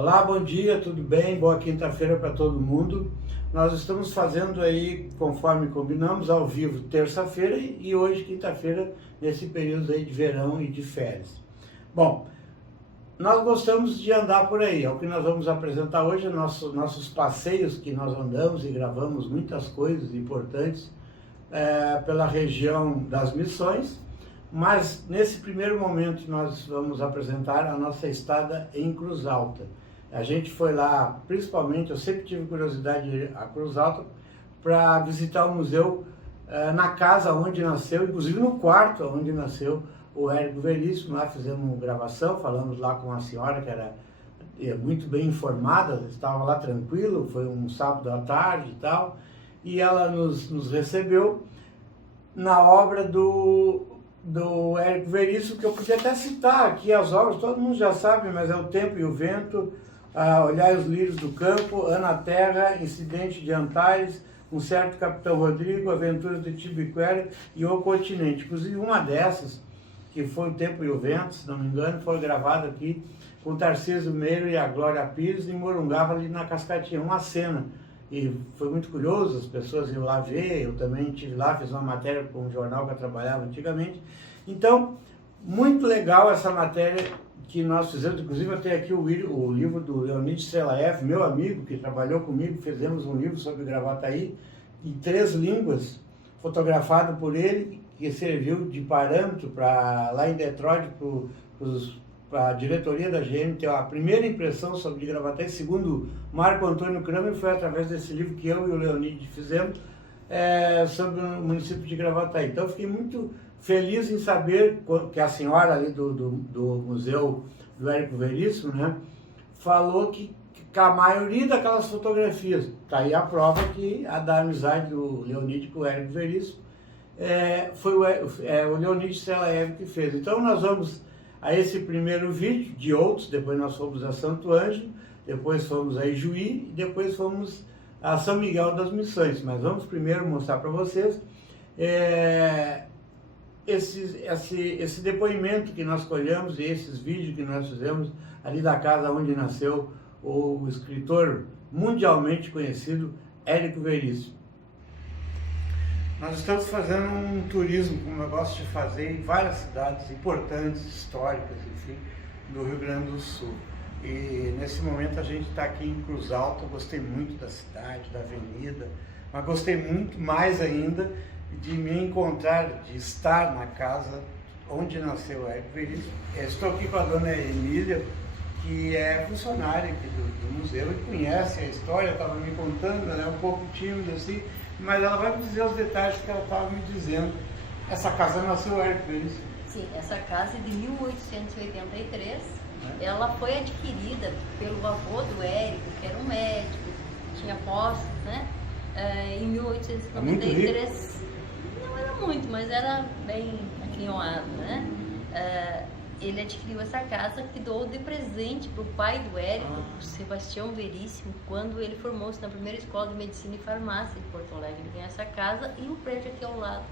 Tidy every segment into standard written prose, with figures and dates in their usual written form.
Olá, bom dia, tudo bem? Boa quinta-feira para todo mundo. Nós estamos fazendo aí, conforme combinamos, ao vivo terça-feira e hoje, quinta-feira, nesse período aí de verão e de férias. Bom, nós gostamos de andar por aí, é o que nós vamos apresentar hoje, nossos passeios que nós andamos e gravamos muitas coisas importantes pela região das Missões, mas nesse primeiro momento nós vamos apresentar a nossa estada em Cruz Alta. A gente foi lá, principalmente, eu sempre tive curiosidade de ir a Cruz Alta para visitar o museu na casa onde nasceu, inclusive no quarto onde nasceu o Érico Veríssimo. Lá fizemos uma gravação, falamos lá com a senhora que era muito bem informada, estava lá tranquilo, foi um sábado à tarde e tal, e ela nos recebeu na obra do Érico Veríssimo, que eu podia até citar aqui as obras, todo mundo já sabe, mas é O Tempo e o Vento, Olhai os Lírios do Campo, Ana Terra, Incidente de Antares, Um Certo Capitão Rodrigo, Aventuras de Tibiquera e O Continente. Inclusive uma dessas, que foi O Tempo e o Vento, se não me engano, foi gravada aqui com o Tarcísio Meiro e a Glória Pires em Morungava, ali na Cascatinha, uma cena. E foi muito curioso, as pessoas iam lá ver, eu também estive lá, fiz uma matéria com um jornal que eu trabalhava antigamente. Então, muito legal essa matéria que nós fizemos, inclusive eu tenho aqui o livro do Leonid Strelaev, meu amigo, que trabalhou comigo, fizemos um livro sobre Gravataí, em 3 línguas, fotografado por ele, que serviu de parâmetro para lá em Detroit, para a diretoria da GM ter a primeira impressão sobre Gravataí, segundo Marco Antônio Kramer, foi através desse livro que eu e o Leonid fizemos sobre o município de Gravataí. Então eu fiquei muito feliz em saber que a senhora ali do Museu do Érico Veríssimo, né, falou que a maioria daquelas fotografias, está aí a prova que a da amizade do Leonid com o Érico Veríssimo, foi o Leonid Strelaev que fez. Então nós vamos a esse primeiro vídeo, de outros, depois nós fomos a Santo Ângelo, depois fomos a Ijuí e depois fomos a São Miguel das Missões. Mas vamos primeiro mostrar para vocês esse depoimento que nós colhemos e esses vídeos que nós fizemos ali da casa onde nasceu o escritor mundialmente conhecido Érico Veríssimo. Nós estamos fazendo um turismo, como eu gosto de fazer, em várias cidades importantes, históricas, enfim, do Rio Grande do Sul. E nesse momento a gente está aqui em Cruz Alta. Eu gostei muito da cidade, da avenida, mas gostei muito mais ainda de me encontrar, de estar na casa onde nasceu o Érico Veríssimo. Estou aqui com a dona Emília, que é funcionária aqui do museu e conhece a história, estava me contando, ela é um pouco tímida assim, mas ela vai me dizer os detalhes que ela estava me dizendo. Essa casa nasceu o Érico Veríssimo? Sim, essa casa é de 1883, ela foi adquirida pelo avô do Érico, que era um médico, tinha postos, né? Em 1893, não era muito, mas era bem aquinhoado, né? Ele adquiriu essa casa que doou de presente para o pai do Érico, o Sebastião Veríssimo, quando ele formou-se na primeira escola de medicina e farmácia de Porto Alegre. Ele ganhou essa casa e um prédio aqui ao lado,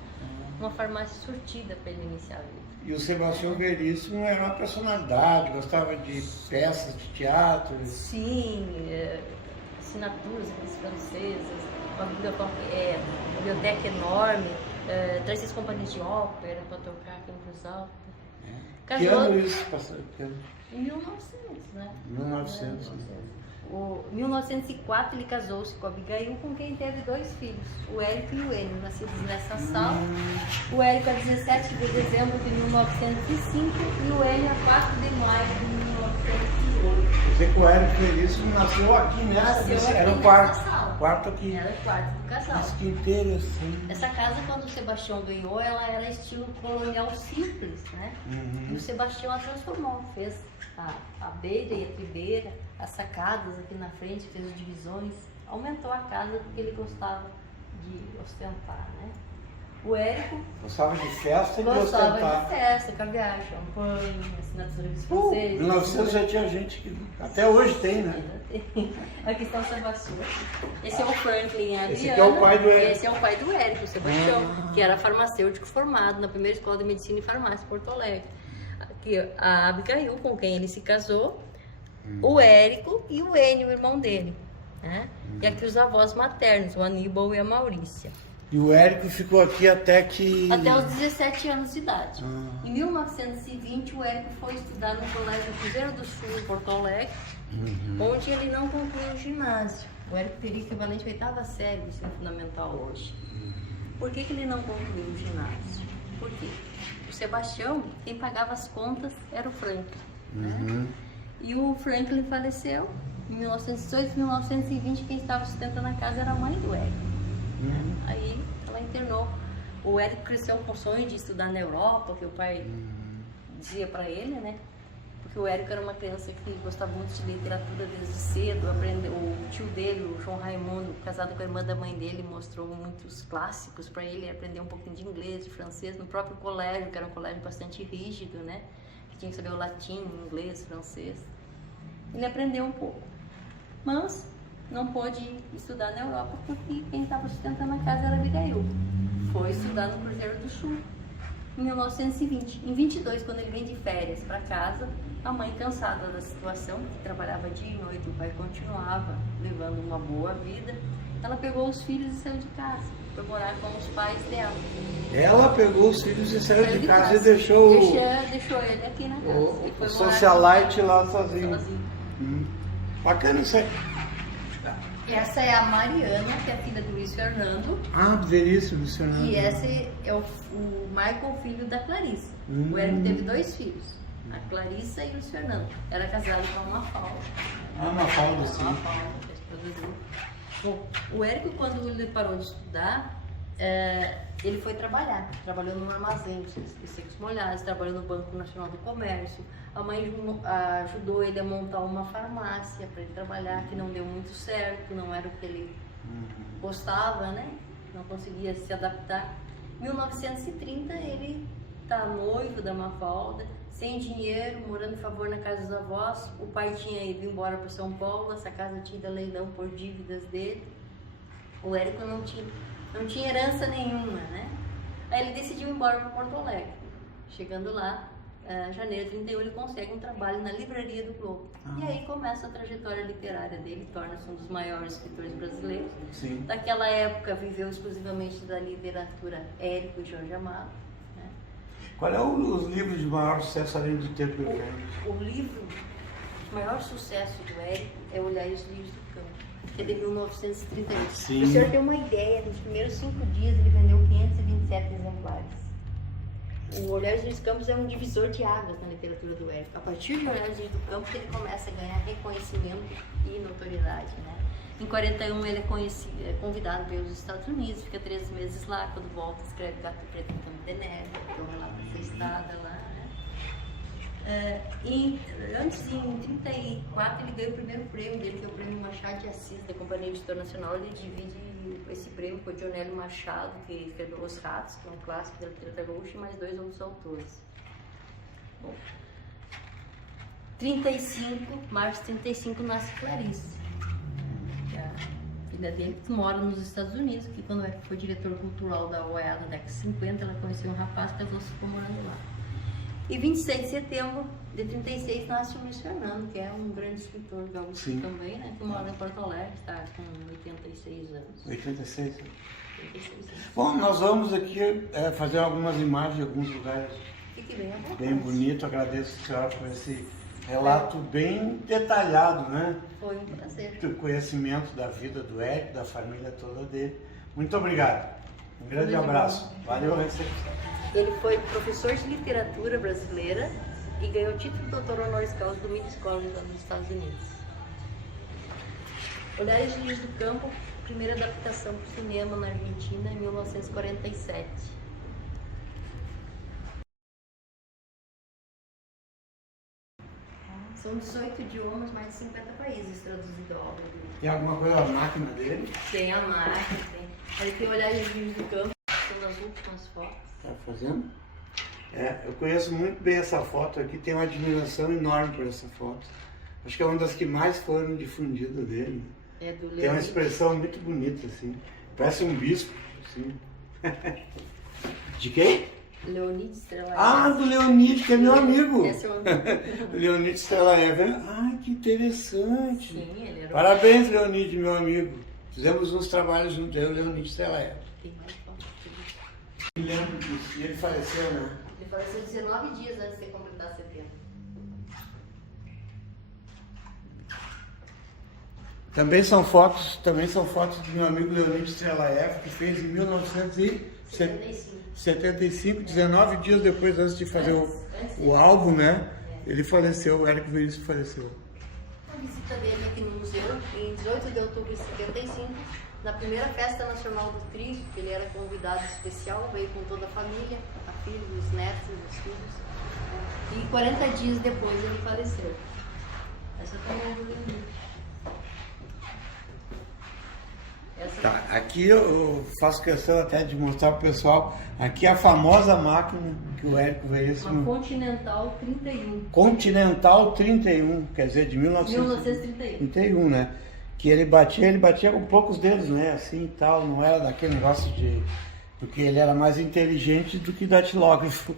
uma farmácia surtida para ele iniciar a vida. E o Sebastião Veríssimo era uma personalidade, gostava de peças de teatro. Sim, assinaturas francesas, uma biblioteca enorme, 3 companhias de ópera para tocar aqui no Cruz Alta. Que ano isso passou? Em 1900, né? 1900. Em 1904 ele casou-se com a Abigail, com quem teve 2 filhos, o Érico e o Enio, nascidos nessa sala. O Érico a 17 de dezembro de 1905 e o Enio a 4 de maio de 1908. Quer dizer que o Érico Veríssimo nasceu aqui nessa, era o quarto aqui. Era o quarto do casal. Mas que interessante. Essa casa, quando o Sebastião ganhou, ela era estilo colonial simples, né? E o Sebastião a transformou, fez a beira e a tribeira, as sacadas aqui na frente, fez as divisões, aumentou a casa porque ele gostava de ostentar, né? O Érico gostava de festa e de gostava ostentar. de festa, caviar, champanhe, assinatura de franceses. 1900 já tinha gente que até hoje tem, né? Aqui está o Sebastião. Esse é o Franklin Adriano. Esse aqui é o pai do Érico. Esse é o pai do Érico, o Sebastião, que era farmacêutico formado na primeira escola de medicina e farmácia em Porto Alegre. Aqui, a Abigail, com quem ele se casou, o Érico e o Enio, o irmão dele. Né? E aqui os avós maternos, o Aníbal e a Maurícia. E o Érico ficou aqui até que... Até os 17 anos de idade. Em 1920, o Érico foi estudar no Colégio Cruzeiro do Sul, em Porto Alegre, onde ele não concluiu o ginásio. O Érico teria equivalente à 8ª série do ensino fundamental hoje. Por que ele não concluiu o ginásio? Por quê? O Sebastião, quem pagava as contas era o Franklin. Né? E o Franklin faleceu em 1918, 1920, quem estava sustentando a casa era a mãe do Érico. Aí ela internou. O Érico cresceu com o sonho de estudar na Europa, que o pai dizia para ele, né? Porque o Érico era uma criança que gostava muito de literatura desde cedo. Aprendeu, o tio dele, o João Raimundo, casado com a irmã da mãe dele, mostrou muitos clássicos para ele aprender um pouquinho de inglês, de francês, no próprio colégio, que era um colégio bastante rígido, né? Que tinha que saber o latim, inglês, francês. Ele aprendeu um pouco, mas não pôde estudar na Europa porque quem estava sustentando a casa era a Abigail. Foi estudar no Cruzeiro do Sul em 1920. Em 22, quando ele vem de férias para casa, a mãe, cansada da situação, que trabalhava dia e noite, o pai continuava levando uma boa vida, ela pegou os filhos e saiu de casa para morar com os pais dela. Ela pegou os filhos e saiu de casa e deixou ele aqui na casa. E foi o socialite lá sozinho. Bacana isso aí. Essa é a Mariana, que é a filha do Luiz Fernando. Ah, do Veríssimo, Luiz Fernando. E esse é o Michael, filho da Clarissa. O Érico teve 2 filhos, a Clarissa e o Luiz Fernando. Era casado com a Mafalda. Ah, Mafalda, sim. O Érico, quando ele parou de estudar, ele foi trabalhar. Trabalhou num armazém de secos molhados, trabalhou no Banco Nacional do Comércio. A mãe ajudou ele a montar uma farmácia para ele trabalhar, que não deu muito certo, não era o que ele gostava, né? Não conseguia se adaptar. Em 1930, ele está noivo da Mafalda, sem dinheiro, morando em favor na casa dos avós. O pai tinha ido embora para São Paulo, essa casa tinha ido a leilão por dívidas dele. O Érico não tinha herança nenhuma, né? Aí ele decidiu ir embora para Porto Alegre. Chegando lá, em janeiro de 31, ele consegue um trabalho na Livraria do Globo. E aí começa a trajetória literária dele, torna-se um dos maiores escritores brasileiros. Sim. Daquela época, viveu exclusivamente da literatura Érico e Jorge Amado. Né? Qual é os livros de maior sucesso além de Tempo e Vento? O livro de maior sucesso do Érico é Olhares Livres do Campo, que é de 1938. Sim. O senhor tem uma ideia, nos primeiros 5 dias ele vendeu 527 exemplares. O Olhares dos Campos é um divisor de águas na literatura do Érico. A partir de Olhares dos Campos ele começa a ganhar reconhecimento e notoriedade, né? Em 41 ele é convidado pelos Estados Unidos, fica 3 meses lá, quando volta escreve Gato Preto em Campo Tenebro, que é um relato dessa estada lá, né? Antes, em 34, ele ganhou o primeiro prêmio dele, que é o Prêmio Machado de Assis, da Companhia Editora Nacional. Ele divide esse prêmio com o Dionélio Machado, que escreveu Os Ratos, que é um clássico da literatura gaúcha, e mais 2 outros autores. Bom, março de 35, nasce Clarice, que é a filha dele, que mora nos Estados Unidos, que quando foi diretor cultural da OEA na década de 50, ela conheceu um rapaz que casou-se e ficou morando lá. E 26 de setembro de 36 nasce o Luiz Fernando, que é um grande escritor gaúcho também, né? Que mora em Porto Alegre, está com 86 anos. 86? 86 anos. Bom, nós vamos aqui fazer algumas imagens de alguns lugares. Fique bem à vontade. Bem bonito, agradeço a senhora por esse relato bem detalhado, né? Foi um prazer. Do conhecimento da vida do Érico, da família toda dele. Muito obrigado. Um grande abraço. Valeu a recepção. Ele foi professor de literatura brasileira e ganhou o título de doutor honoris causa do Middle School nos Estados Unidos. Olhares Livres do Campo, primeira adaptação para o cinema na Argentina em 1947. São 18 idiomas, mais de 50 países traduzido a obra dele. Tem alguma coisa na máquina dele? Tem a máquina, tem. Aí tem Olhares Livres do Campo, são as últimas fotos. Tá fazendo? Eu conheço muito bem essa foto aqui, tenho uma admiração enorme por essa foto. Acho que é uma das que mais foram difundidas dele. É do Tem uma expressão muito bonita, assim. Parece um bispo, assim. De quem? Leonid Strelaev. Ah, do Leonid, que é meu amigo. Esse é o amigo. Leonid Strelaev. Ah, que interessante. Sim, ele era Parabéns, Leonid, meu amigo. Fizemos uns trabalhos juntos, eu e o Leonid Strelaev. Tem mais fotos. Me lembro disso. E ele faleceu, né? Ele faleceu 19 dias antes de completar 70. Também são fotos do meu amigo Leonid Strelaev, que fez em 1975, 19 dias depois, antes de fazer o álbum, né? Ele faleceu, o Érico Veríssimo faleceu. A visita dele aqui no museu, em 18 de outubro de 75, na primeira festa nacional do trio, que ele era convidado especial, veio com toda a família, a filha, os netos, os filhos. E 40 dias depois ele faleceu. Essa também eu lembro. Tá, aqui eu faço questão até de mostrar para o pessoal, aqui a famosa máquina que o Érico Veríssimo... Uma Continental 31. Continental 31, quer dizer, de 1931, né? Que ele batia com poucos dedos, né? Assim e tal, não era daquele negócio de... Porque ele era mais inteligente do que datilógrafo,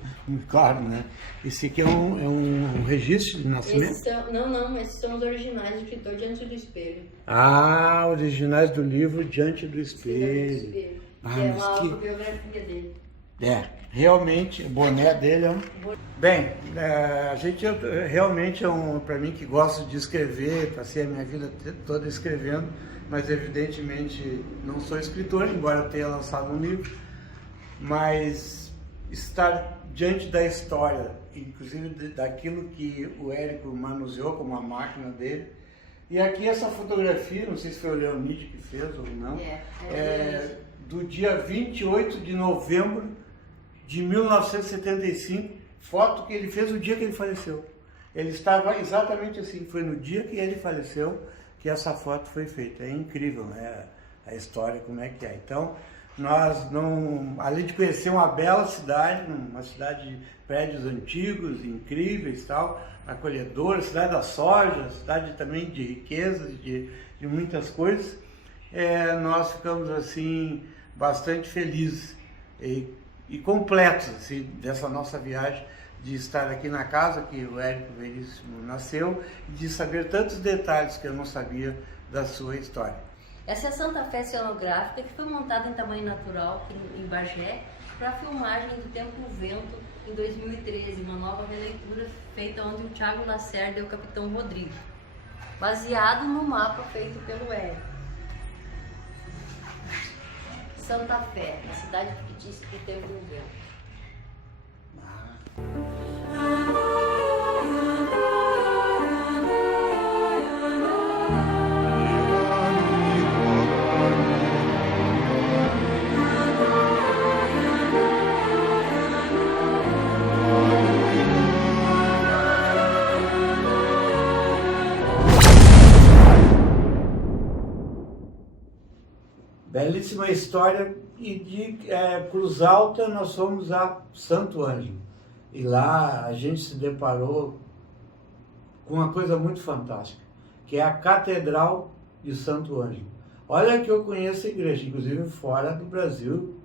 claro, né? Esse aqui é um registro de nascimento? Esses são os originais do escritor Diante do Espelho. Ah, originais do livro Diante do Espelho. Ah, que é uma autobiografia dele. É, realmente, o boné dele é um... Bem, a gente realmente para mim que gosto de escrever, passei a minha vida toda escrevendo, mas evidentemente não sou escritor, embora tenha lançado um livro, mas estar diante da história, inclusive daquilo que o Érico manuseou como a máquina dele. E aqui essa fotografia, não sei se foi o Leonid que fez ou não, do dia 28 de novembro de 1975, foto que ele fez o dia que ele faleceu. Ele estava exatamente assim, foi no dia que ele faleceu que essa foto foi feita. É incrível, né? A história, como é que é. Então, nós não, além de conhecer uma bela cidade, uma cidade de prédios antigos, incríveis, tal, acolhedora, cidade da soja, cidade também de riqueza, de muitas coisas, nós ficamos assim bastante felizes e completos assim, dessa nossa viagem, de estar aqui na casa que o Érico Veríssimo nasceu e de saber tantos detalhes que eu não sabia da sua história. Essa é a Santa Fé cenográfica que foi montada em tamanho natural em Bagé para a filmagem do Tempo e o Vento em 2013, uma nova releitura feita onde o Thiago Lacerda é o Capitão Rodrigo, baseado no mapa feito pelo Érico. Santa Fé, a cidade fictícia do Tempo e o Vento. Belíssima história. E de Cruz Alta nós fomos a Santo Ângelo. E lá a gente se deparou com uma coisa muito fantástica, que é a Catedral de Santo Ângelo. Olha que eu conheço a igreja, inclusive fora do Brasil,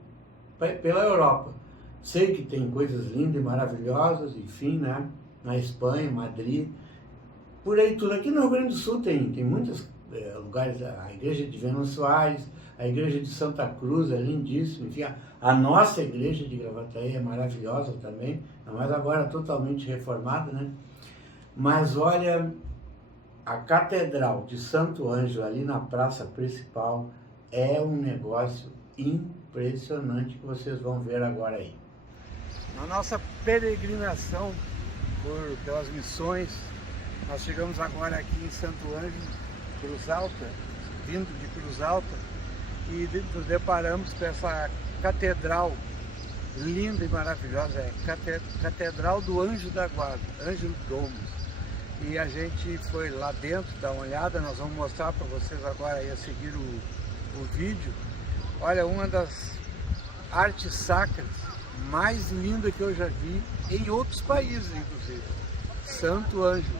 pela Europa. Sei que tem coisas lindas e maravilhosas, enfim, né? Na Espanha, Madrid, por aí tudo. Aqui no Rio Grande do Sul tem muitos lugares, a igreja de Venâncio Soares, a igreja de Santa Cruz é lindíssima, enfim, a nossa igreja de Gravataí é maravilhosa também, mas agora totalmente reformada, né? Mas olha, a Catedral de Santo Ângelo ali na praça principal é um negócio impressionante que vocês vão ver agora aí. Na nossa peregrinação pelas missões, nós chegamos agora aqui em Santo Ângelo, Cruz Alta, vindo de Cruz Alta, e nos deparamos com essa catedral linda e maravilhosa, Catedral do Anjo da Guarda, Ângelo Domus. E a gente foi lá dentro dar uma olhada, nós vamos mostrar para vocês agora aí a seguir o vídeo. Olha, uma das artes sacras mais lindas que eu já vi em outros países, inclusive. Santo Ângelo,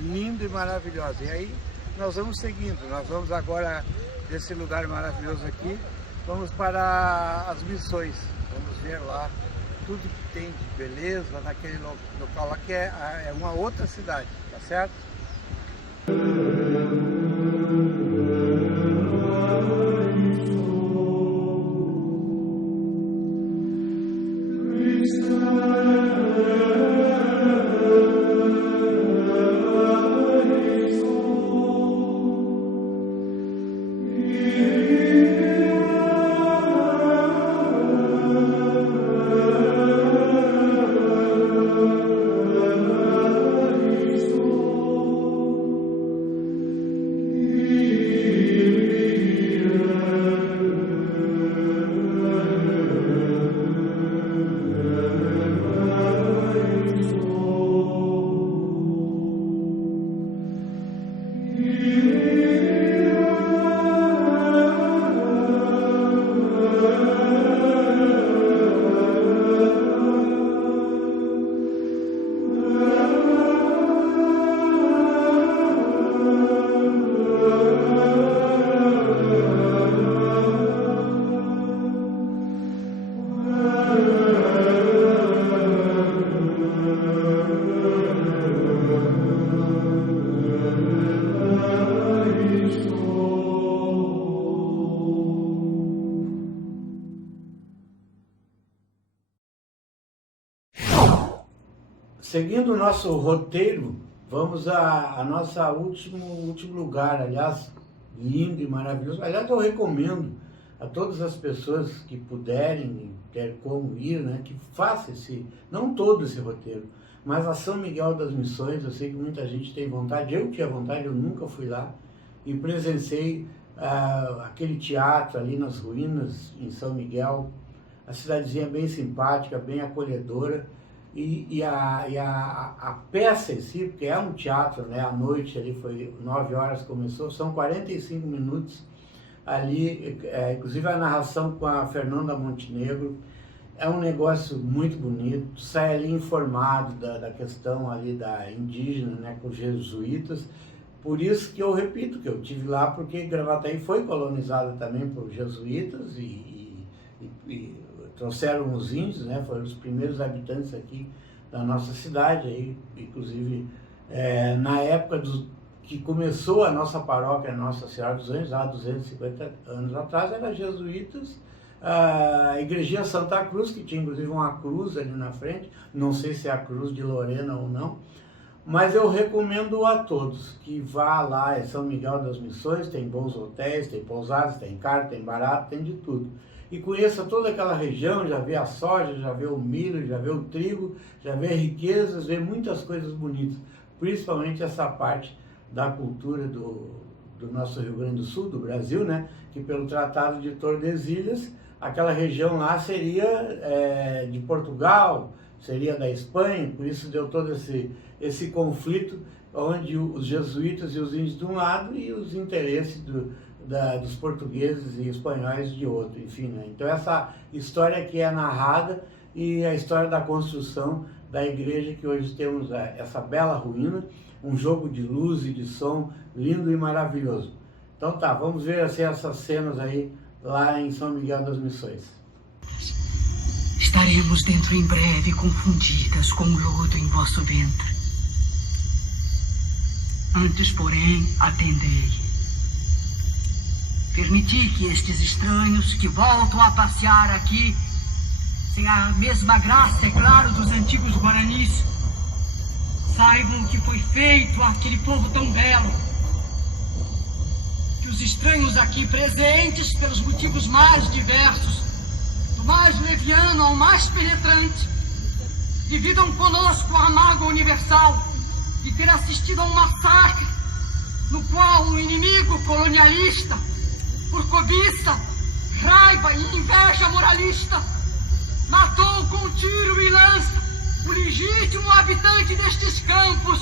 lindo e maravilhoso. E aí nós vamos seguindo, nós vamos agora desse lugar maravilhoso aqui, vamos para as missões, vamos ver lá tudo que tem de beleza naquele local lá, que é uma outra cidade, tá certo? Seguindo o nosso roteiro, vamos a nossa último lugar, aliás, lindo e maravilhoso. Aliás, eu recomendo a todas as pessoas que puderem, ter como ir, né, que faça não todo esse roteiro, mas a São Miguel das Missões. Eu sei que muita gente tem vontade, eu tinha vontade, eu nunca fui lá, e presenciei aquele teatro ali nas ruínas, em São Miguel, a cidadezinha bem simpática, bem acolhedora. E a peça em si, porque é um teatro, né? À noite ali foi 9 horas começou, são 45 minutos ali, inclusive a narração com a Fernanda Montenegro, é um negócio muito bonito, sai ali informado da questão ali da indígena, né, com os jesuítas. Por isso que eu repito que eu tive lá, porque Gravataí foi colonizada também por jesuítas e trouxeram os índios, né? Foram os primeiros habitantes aqui da nossa cidade, aí, inclusive na época que começou a nossa paróquia Nossa Senhora dos Anjos, há 250 anos atrás, eram jesuítas, a Igrejinha Santa Cruz, que tinha inclusive uma cruz ali na frente, não sei se é a cruz de Lorena ou não, mas eu recomendo a todos que vá lá, é São Miguel das Missões, tem bons hotéis, tem pousadas, tem caro, tem barato, tem de tudo. E conheça toda aquela região, já vê a soja, já vê o milho, já vê o trigo, já vê riquezas, vê muitas coisas bonitas, principalmente essa parte da cultura do nosso Rio Grande do Sul, do Brasil, né? Que pelo Tratado de Tordesilhas, aquela região lá seria de Portugal, seria da Espanha, por isso deu todo esse conflito, onde os jesuítas e os índios de um lado e os interesses dos portugueses e espanhóis de outro, enfim, né? Então essa história que é narrada e a história da construção da igreja, que hoje temos essa bela ruína, um jogo de luz e de som lindo e maravilhoso. Então tá, vamos ver assim, essas cenas aí lá em São Miguel das Missões. Estaremos dentro em breve, confundidas com o lodo em vosso ventre. Antes, porém, atendei. Permiti que estes estranhos que voltam a passear aqui, sem a mesma graça, é claro, dos antigos guaranis, saibam o que foi feito àquele povo tão belo. Que os estranhos aqui presentes, pelos motivos mais diversos, do mais leviano ao mais penetrante, dividam conosco a mágoa universal de ter assistido a um massacre no qual o inimigo colonialista, por cobiça, raiva e inveja moralista, matou com tiro e lança o legítimo habitante destes campos,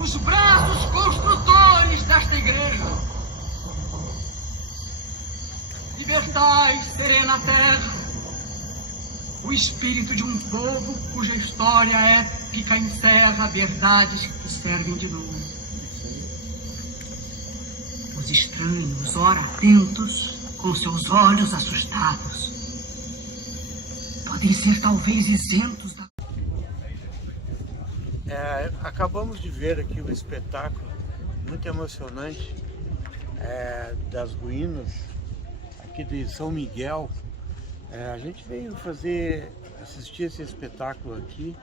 os braços construtores desta igreja. Libertai, serena terra, o espírito de um povo cuja história épica encerra verdades que servem de novo. Os estranhos, ora atentos, com seus olhos assustados, podem ser talvez isentos da... Acabamos de ver aqui um espetáculo muito emocionante das ruínas aqui de São Miguel. A gente veio assistir esse espetáculo aqui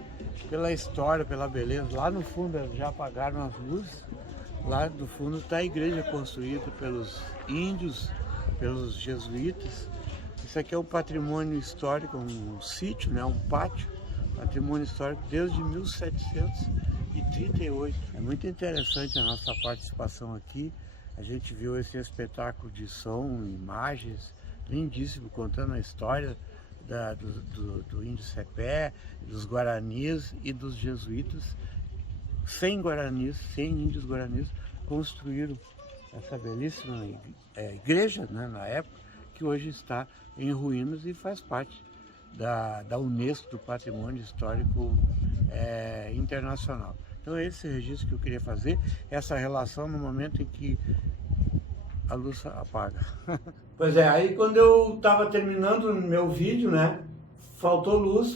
pela história, pela beleza. Lá no fundo já apagaram as luzes, lá no fundo está a igreja construída pelos índios, pelos jesuítas. Isso aqui é um patrimônio histórico, um sítio, né, um pátio, patrimônio histórico desde 1738. É muito interessante a nossa participação aqui. A gente viu esse espetáculo de som, imagens, lindíssimo, contando a história do índio Cepé, dos guaranis e dos jesuítas. 100 índios guaranis construíram essa belíssima igreja, né, na época, que hoje está em ruínas e faz parte da Unesco, do Patrimônio Histórico Internacional. Então esse registro que eu queria fazer, essa relação no momento em que a luz apaga. Pois aí quando eu estava terminando o meu vídeo, né, faltou luz,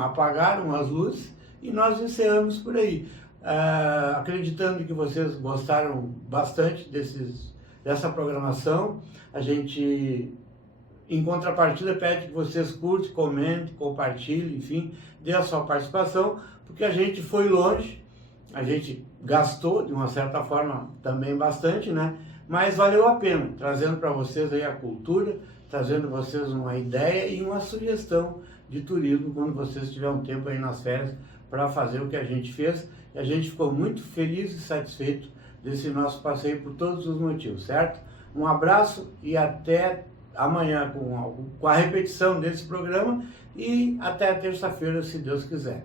apagaram as luzes e nós encerramos por aí. Acreditando que vocês gostaram bastante dessa programação, a gente, em contrapartida, pede que vocês curtem, comentem, compartilhem, enfim, dê a sua participação, porque a gente foi longe, a gente gastou, de uma certa forma, também bastante, né? Mas valeu a pena, trazendo para vocês aí a cultura, trazendo para vocês uma ideia e uma sugestão de turismo, quando vocês tiverem um tempo aí nas férias, para fazer o que a gente fez. E a gente ficou muito feliz e satisfeito desse nosso passeio por todos os motivos, certo? Um abraço e até amanhã com a repetição desse programa e até terça-feira, se Deus quiser.